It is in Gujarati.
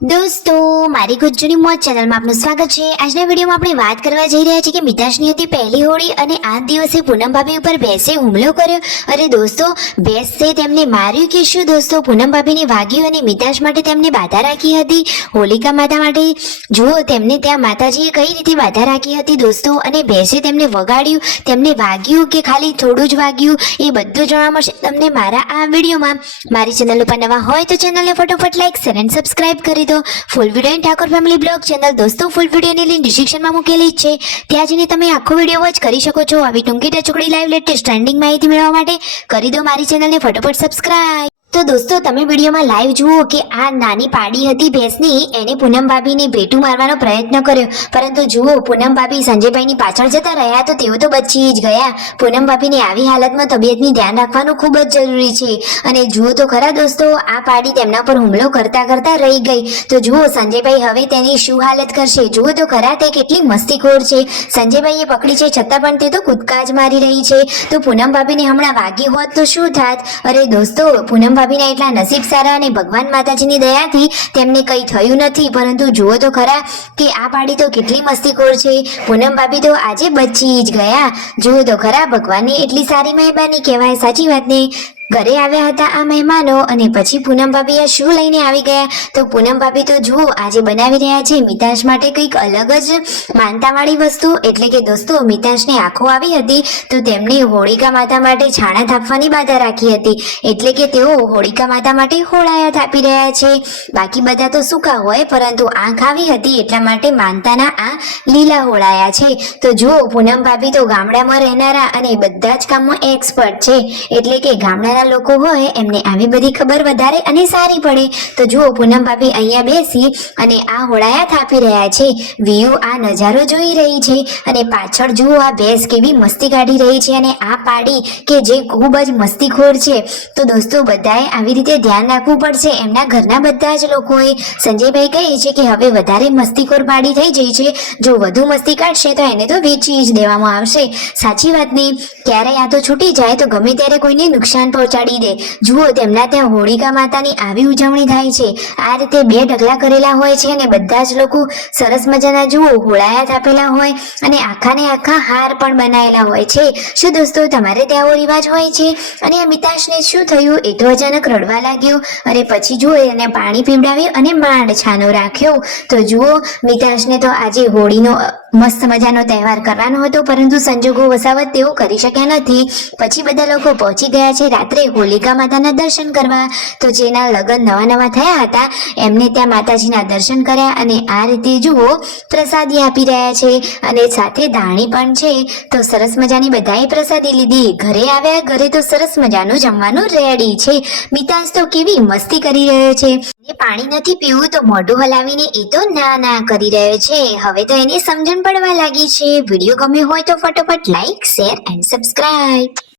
દોસ્તો, મારી ગુજ્જુની મોજ ચેનલમાં આપનું સ્વાગત છે। આજના વિડીયોમાં આપણે વાત કરવા જઈ રહ્યા છીએ કે મિતાશની હતી પહેલી હોળી અને આ દિવસે પૂનમ ભાભી ઉપર ભેંસે હુમલો કર્યો। અરે દોસ્તો, ભેંસે તેમને માર્યું કે શું? દોસ્તો, પૂનમ ભાભીને વાગ્યું અને મિતાશ માટે તેમને બાધા રાખી હતી હોલિકા માતા માટે। જુઓ તેમને ત્યાં માતાજીએ કઈ રીતે બાધા રાખી હતી દોસ્તો, અને ભેંસે તેમને વગાડ્યું, તેમને વાગ્યું કે ખાલી થોડું જ વાગ્યું, એ બધું જાણવા મળશે તમને મારા આ વિડીયોમાં। મારી ચેનલ ઉપર નવા હોય તો ચેનલને ફટોફટ લાઈક શેર અને સબસ્ક્રાઇબ કરી દો। Full video Thakor family blog channel દોસ્તો, ફૂલ વિડીયોની લિંક ડિસ્ક્રિપ્શનમાં મૂકેલી છે, ત્યાં જઈને તમે આખો વિડીયો વોચ કરી શકો છો। આવી ટૂંકી ટચુકડી લાઈવ લેટેસ્ટ ટ્રેન્ડિંગ માહિતી મેળવવા માટે કરી દો મારી ચેનલને ફટોફટ સબસ્ક્રાઇબ। તો દોસ્તો, તમે વિડીયોમાં લાઈવ જુઓ કે આ નાની પાડી હતી ભેંસની, એને પૂનમ ભાભીને ભેટું મારવાનો પ્રયત્ન કર્યો, પરંતુ જુઓ પૂનમ ભાભી સંજયભાઈની પાછળ જતા રહ્યા તો તેઓ તો બચી જ ગયા। પૂનમ ભાભીની આવી હાલતમાં તબિયતની ધ્યાન રાખવાનું ખૂબ જ જરૂરી છે। અને જુઓ તો ખરા દોસ્તો, આ પાડી તેમના પર હુમલો કરતા કરતા રહી ગઈ। તો જુઓ સંજયભાઈ હવે તેની શું હાલત કરશે? જુઓ તો ખરા તે કેટલી મસ્તીખોર છે। સંજયભાઈએ પકડી છે છતાં પણ તે તો કૂદકા જ મારી રહી છે। તો પૂનમ ભાભીને હમણાં વાગી હોત તો શું થાત? અરે દોસ્તો, પૂનમ ભાભીના એટલા નસીબ સારા અને ભગવાન માતાજીની દયાથી તેમને કંઈ થયું નથી, પરંતુ જુઓ તો ખરા કે આ પાડી તો કેટલી મસ્તીખોર છે। પૂનમ ભાભી તો આજે બચી જ ગયા। જુઓ તો ખરા, ભગવાનની એટલી સારી મહેરબાની કહેવાય, સાચી વાત ને। ઘરે આવ્યા હતા આ મહેમાનો અને પછી પૂનમ ભાભી આ શું લઈને આવી ગયા? તો પૂનમ ભાભી તો જુઓ આજે બનાવી રહ્યા છે મિતાશ માટે કંઈક અલગ જ માનતાવાળી વસ્તુ, એટલે કે દોસ્તો મિતાશને આંખો આવી હતી તો તેમણે હોળિકા માતા માટે છાણા થાપવાની બાધા રાખી હતી, એટલે કે તેઓ હોળિકા માતા માટે હોળાયા થાપી રહ્યા છે। બાકી બધા તો સૂકા હોય, પરંતુ આંખ આવી હતી એટલા માટે માનતાના આ લીલા હોળાયા છે। તો જુઓ પૂનમ ભાભી તો ગામડામાં રહેનારા અને બધા જ કામમાં એક્સપર્ટ છે, એટલે કે ગામડા લોકો હોય એમને આવી બધી ખબર વધારે અને સારી પડે। તો જુઓ પૂનમ ભાભી અહીંયા બેસી અને આ હોળાયા થાપી રહ્યા છે, વિયુ આ નજારો જોઈ રહી છે, અને પાછળ જુઓ આ ભેંસ કેવી મસ્તી કાઢી રહી છે, અને આ પાડી કે જે ખૂબ જ મસ્તીખોર છે। તો દોસ્તો, બધાએ આવી રીતે ધ્યાન રાખવું પડશે, એમના ઘરના બધા જ લોકોએ। સંજયભાઈ કહે છે કે હવે વધારે મસ્તીખોર પાડી થઈ જઈ છે, જો વધુ મસ્તી કાઢશે તો એને તો વેચી જ દેવામાં આવશે, સાચી વાત ને। ક્યારેય આ તો છૂટી જાય તો ગમે ત્યારે કોઈને નુકસાન પહોંચાડી દે। જુઓ તેમના ત્યાં હોળિકા માતાની આવી ઉજવણી થાય છે, આ રીતે બે ઢગલા કરેલા હોય છે અને બધા જ લોકો સરસ મજાના જુઓ હોળાયા થાપેલા હોય અને આખાને આખા હાર પણ બનાવેલા હોય છે। શું દોસ્તો, તમારે ત્યાં આવો રિવાજ હોય છે? અને આ મિતાશને શું થયું? એ તો અચાનક રડવા લાગ્યો અને પછી જુઓ એને પાણી પીવડાવ્યું અને માંડ છાનો રાખ્યો। તો જુઓ મિતાશને તો આજે હોળીનો મસ્ત મજાનો તહેવાર કરવાનો હતો, પરંતુ સંજોગો વસાવત તેઓ કરી શક્યા નથી। પછી બધા લોકો પહોંચી ગયા છે રાત્રે હોલિકા માતાના દર્શન કરવા। તો જેના લગ્ન નવા નવા થયા હતા એમને ત્યાં માતાજીના દર્શન કર્યા અને આ રીતે જુઓ પ્રસાદી આપી રહ્યા છે, અને સાથે દાણી પણ છે। તો સરસ મજાની બધાએ પ્રસાદી લીધી, ઘરે આવ્યા, ઘરે તો સરસ મજાનું જમવાનું રેડી છે। મિતાશ તો કેવી મસ્તી કરી રહ્યો છે, પાણી નથી પીવું તો મોઢું હલાવીને એ તો ના ના કરી રહ્યો છે। હવે તો એની સમજણ પડવા લાગી છે। વિડીયો ગમ્યો હોય તો ફટોફટ લાઈક શેર એન્ડ સબસ્ક્રાઇબ।